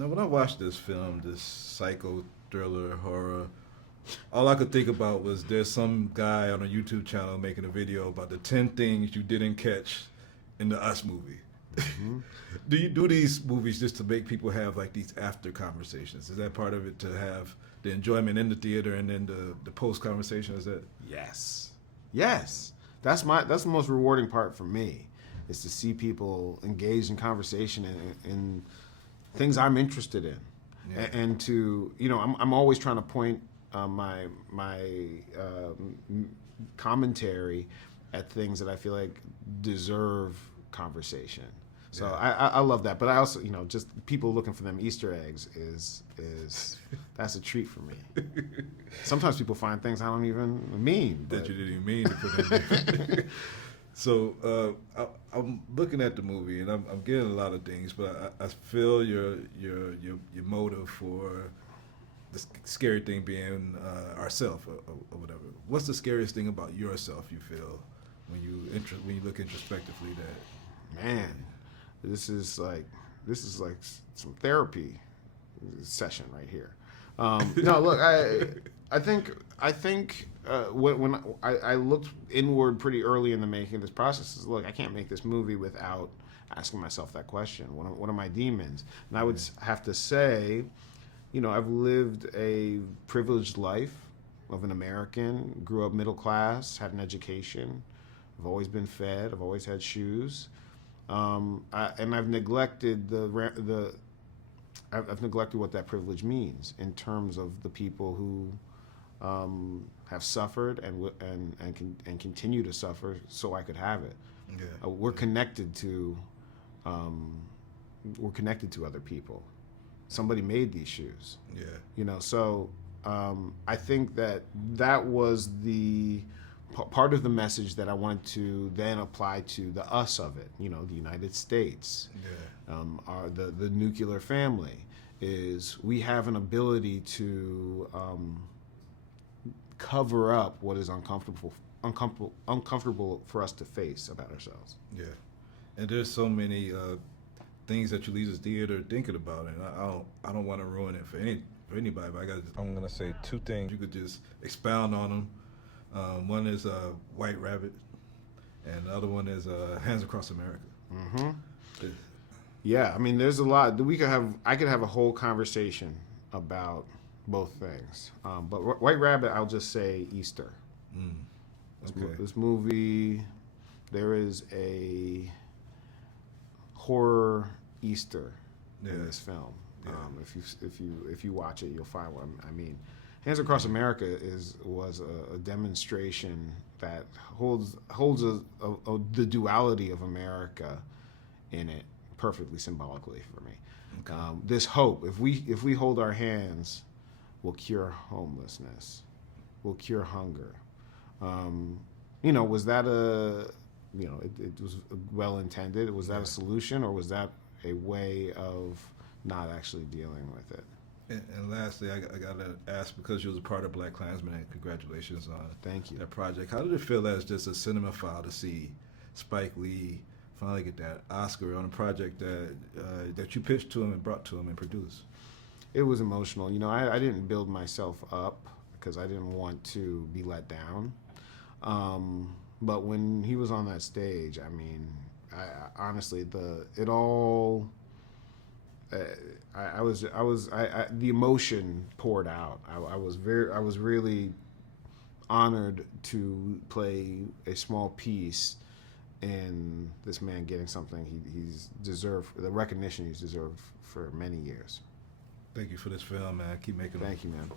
Now, when I watched this film, this psycho thriller horror, all I could think about was there's some guy on a YouTube channel making a video about the 10 things you didn't catch in the Us movie. Mm-hmm. Do you do these movies just to make people have like these after conversations? Is that part of it, to have the enjoyment in the theater and then the post conversation? Is that? Yes. That's the most rewarding part for me, is to see people engaged in conversation and things I'm interested in, and to I'm always trying to point my commentary at things that I feel like deserve conversation. So I love that, but I also just people looking for them Easter eggs is that's a treat for me. Sometimes people find things I don't even mean that you didn't even mean to put in there. So I'm looking at the movie and I'm getting a lot of things, but I feel your motive for the scary thing being ourself or whatever. What's the scariest thing about yourself you feel when you look introspectively? That man, this is like some therapy session right here. No, look, I think when I looked inward pretty early in the making of this process, is look, I can't make this movie without asking myself that question. What are my demons? And I would have to say, I've lived a privileged life of an American, grew up middle class, had an education. I've always been fed. I've always had shoes. And I've neglected I've neglected what that privilege means in terms of the people who have suffered and continue to suffer, so I could have it. Yeah. We're connected to other people. Somebody made these shoes. Yeah. So I think that was the part of the message that I wanted to then apply to the us of it. The United States, the nuclear family, is we have an ability to cover up what is uncomfortable for us to face about ourselves. Yeah, and there's so many things that you leave the theater thinking about, and I don't want to ruin it for anybody. But I'm gonna say two things. You could just expound on them. One is White Rabbit, and the other one is Hands Across America. Mm-hmm. Yeah, I mean, there's a lot. I could have a whole conversation about both things. But White Rabbit, I'll just say Easter. Okay. This movie, there is a horror Easter in this film. Yeah. If you watch it, you'll find what I mean. Hands Across America was a demonstration that holds the duality of America in it perfectly symbolically for me. Okay. This hope, if we hold our hands, will cure homelessness, will cure hunger. Was that it was well intended? Was that a solution, or was that a way of not actually dealing with it? And lastly, I got to ask, because you was a part of Black Klansman, and congratulations on that project. How did it feel as just a cinemaphile to see Spike Lee finally get that Oscar on a project that you pitched to him and brought to him and produced? It was emotional. I didn't build myself up because I didn't want to be let down. But when he was on that stage, I mean, honestly, the emotion poured out. I was really honored to play a small piece in this man getting something he's deserved, the recognition he's deserved for many years. Thank you for this film, man. Keep making them. Thank you, man.